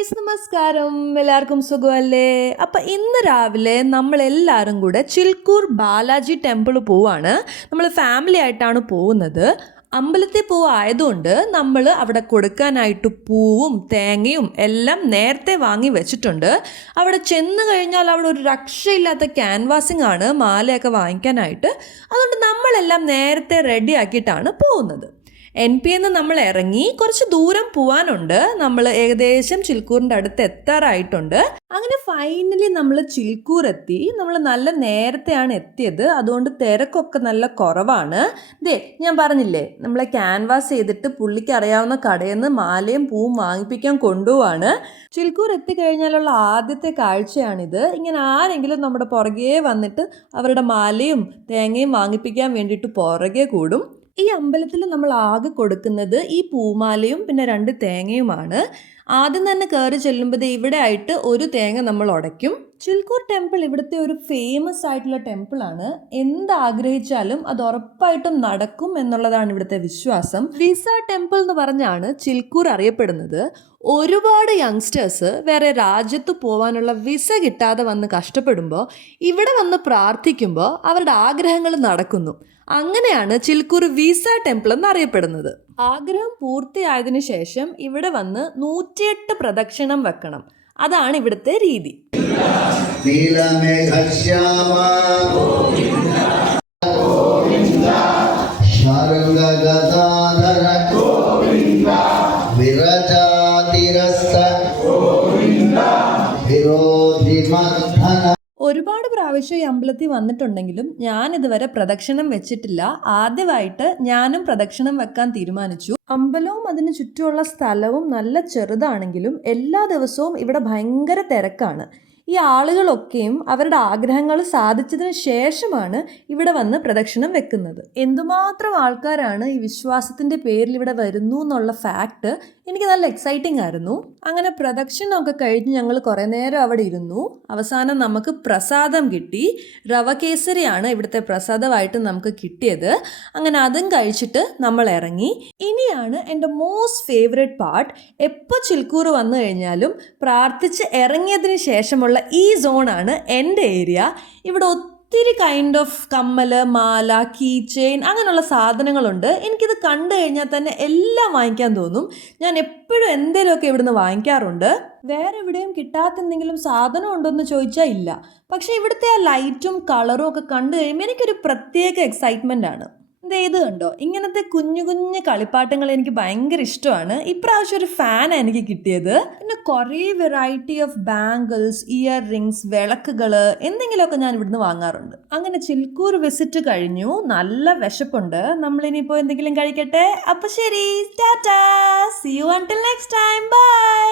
Guys, നമസ്കാരം. എല്ലാവർക്കും സുഖമല്ലേ? അപ്പം ഇന്ന് രാവിലെ നമ്മളെല്ലാവരും കൂടെ ചിൽക്കൂർ ബാലാജി ടെമ്പിൾ പോവാണ്. നമ്മൾ ഫാമിലി ആയിട്ടാണ് പോകുന്നത്. അമ്പലത്തിൽ പോവായതുകൊണ്ട് നമ്മൾ അവിടെ കൊടുക്കാനായിട്ട് പൂവും തേങ്ങയും എല്ലാം നേരത്തെ വാങ്ങി വെച്ചിട്ടുണ്ട്. അവിടെ ചെന്ന് കഴിഞ്ഞാൽ അവിടെ ഒരു രക്ഷയില്ലാത്ത ക്യാൻവാസിങ് ആണ് മാലയൊക്കെ വാങ്ങിക്കാനായിട്ട്. അതുകൊണ്ട് നമ്മളെല്ലാം നേരത്തെ റെഡി ആക്കിയിട്ടാണ് പോകുന്നത്. NPന്ന് നമ്മൾ ഇറങ്ങി കുറച്ച് ദൂരം പോവാനുണ്ട്. നമ്മൾ ഏകദേശം ചിൽക്കൂറിൻ്റെ അടുത്ത് എത്താറായിട്ടുണ്ട്. അങ്ങനെ ഫൈനലി നമ്മൾ ചിൽക്കൂർ എത്തി. നമ്മൾ നല്ല നേരത്തെയാണ് എത്തിയത്, അതുകൊണ്ട് തിരക്കൊക്കെ നല്ല കുറവാണ്. ഞാൻ പറഞ്ഞില്ലേ, നമ്മളെ ക്യാൻവാസ് ചെയ്തിട്ട് പുള്ളിക്ക് അറിയാവുന്ന കടയിൽ നിന്ന് മാലയും പൂവും വാങ്ങിപ്പിക്കാൻ കൊണ്ടുപോവാണ്. ചിൽക്കൂർ എത്തിക്കഴിഞ്ഞാലുള്ള ആദ്യത്തെ കാഴ്ചയാണിത്. ഇങ്ങനെ ആരെങ്കിലും നമ്മുടെ പുറകെ വന്നിട്ട് അവരുടെ മാലയും തേങ്ങയും വാങ്ങിപ്പിക്കാൻ വേണ്ടിയിട്ട് പുറകെ കൂടും. ഈ അമ്പലത്തിൽ നമ്മൾ ആകെ കൊടുക്കുന്നത് ഈ പൂമാലയും പിന്നെ 2 തേങ്ങയുമാണ്. ആദ്യം തന്നെ കയറി ചെല്ലുമ്പോൾ ഇവിടെ ആയിട്ട് ഒരു തേങ്ങ നമ്മൾ ഉടയ്ക്കും. ചിൽക്കൂർ ടെമ്പിൾ ഇവിടുത്തെ ഒരു ഫേമസ് ആയിട്ടുള്ള ടെമ്പിളാണ്. എന്താഗ്രഹിച്ചാലും അത് ഉറപ്പായിട്ടും നടക്കും എന്നുള്ളതാണ് ഇവിടുത്തെ വിശ്വാസം. വിസ ടെമ്പിൾ എന്ന് പറഞ്ഞാണ് ചിൽക്കൂർ അറിയപ്പെടുന്നത്. ഒരുപാട് യങ്സ്റ്റേഴ്സ് വേറെ രാജ്യത്ത് പോകാനുള്ള വിസ കിട്ടാതെ വന്ന് കഷ്ടപ്പെടുമ്പോൾ ഇവിടെ വന്ന് പ്രാർത്ഥിക്കുമ്പോൾ അവരുടെ ആഗ്രഹങ്ങൾ നടക്കുന്നു. അങ്ങനെയാണ് ചിൽക്കൂർ വിസ ടെമ്പിൾ എന്നറിയപ്പെടുന്നത്. ആഗ്രഹം പൂർത്തിയായതിനു ശേഷം ഇവിടെ വന്ന് 108 പ്രദക്ഷിണം വെക്കണം. അതാണ് ഇവിടുത്തെ രീതി. ഒരുപാട് പ്രാവശ്യം ഈ അമ്പലത്തിൽ വന്നിട്ടുണ്ടെങ്കിലും ഞാനിതുവരെ പ്രദക്ഷിണം വെച്ചിട്ടില്ല. ആദ്യമായിട്ട് ഞാനും പ്രദക്ഷിണം വെക്കാൻ തീരുമാനിച്ചു. അമ്പലവും അതിന് ചുറ്റുമുള്ള സ്ഥലവും നല്ല ചെറുതാണെങ്കിലും എല്ലാ ദിവസവും ഇവിടെ ഭയങ്കര തിരക്കാണ്. ഈ ആളുകളൊക്കെയും അവരുടെ ആഗ്രഹങ്ങൾ സാധിച്ചതിന് ശേഷമാണ് ഇവിടെ വന്ന് പ്രദക്ഷിണം വെക്കുന്നത്. എന്തുമാത്രം ആൾക്കാരാണ് ഈ വിശ്വാസത്തിൻ്റെ പേരിൽ ഇവിടെ വരുന്നു എന്നുള്ള ഫാക്ട് എനിക്ക് നല്ല എക്സൈറ്റിംഗ് ആയിരുന്നു. അങ്ങനെ പ്രദക്ഷിണമൊക്കെ കഴിഞ്ഞ് ഞങ്ങൾ കുറേ നേരം അവിടെ ഇരുന്നു. അവസാനം നമുക്ക് പ്രസാദം കിട്ടി. റവ കേസരിയാണ് ഇവിടുത്തെ പ്രസാദമായിട്ട് നമുക്ക് കിട്ടിയത്. അങ്ങനെ അതും കഴിച്ചിട്ട് നമ്മൾ ഇറങ്ങി. ഇനിയാണ് എൻ്റെ മോസ്റ്റ് ഫേവറേറ്റ് പാർട്ട്. എപ്പോൾ ചിൽക്കൂർ വന്നു കഴിഞ്ഞാലും പ്രാർത്ഥിച്ച് ഇറങ്ങിയതിന് ശേഷമുള്ള ഈ സോണാണ് എൻ്റെ ഏരിയ. ഇവിടെ ഒത്തിരി കൈൻഡ് ഓഫ് കമ്മൽ, മാല, കീ ചെയിൻ അങ്ങനെയുള്ള സാധനങ്ങളുണ്ട്. എനിക്കിത് കണ്ടു കഴിഞ്ഞാൽ തന്നെ എല്ലാം വാങ്ങിക്കാൻ തോന്നും. ഞാൻ എപ്പോഴും എന്തെങ്കിലുമൊക്കെ ഇവിടുന്ന് വാങ്ങിക്കാറുണ്ട്. വേറെ എവിടെയും കിട്ടാത്ത എന്തെങ്കിലും സാധനം ഉണ്ടോയെന്ന് ചോദിച്ചാൽ ഇല്ല. പക്ഷേ ഇവിടുത്തെ ആ ലൈറ്റും കളറും ഒക്കെ കണ്ടു കഴിയുമ്പോൾ എനിക്കൊരു പ്രത്യേക എക്സൈറ്റ്മെൻ്റ് ആണ്. ഇത് കണ്ടോ, ഇങ്ങനത്തെ കുഞ്ഞു കുഞ്ഞു കളിപ്പാട്ടങ്ങൾ എനിക്ക് ഭയങ്കര ഇഷ്ടമാണ്. ഇപ്രാവശ്യം ഒരു ഫാനാണ് എനിക്ക് കിട്ടിയത്. പിന്നെ കുറേ variety of bangles, year rings, വിളക്കുകൾ എന്തെങ്കിലുമൊക്കെ ഞാൻ ഇവിടുന്ന് വാങ്ങാറുണ്ട്. അങ്ങനെ ചിൽക്കൂർ വിസിറ്റ് കഴിഞ്ഞു. നല്ല വിശപ്പുണ്ട്. നമ്മളിനിയിപ്പോൾ എന്തെങ്കിലും കഴിക്കട്ടെ. അപ്പോൾ ശരി, tata, see you until next time, by.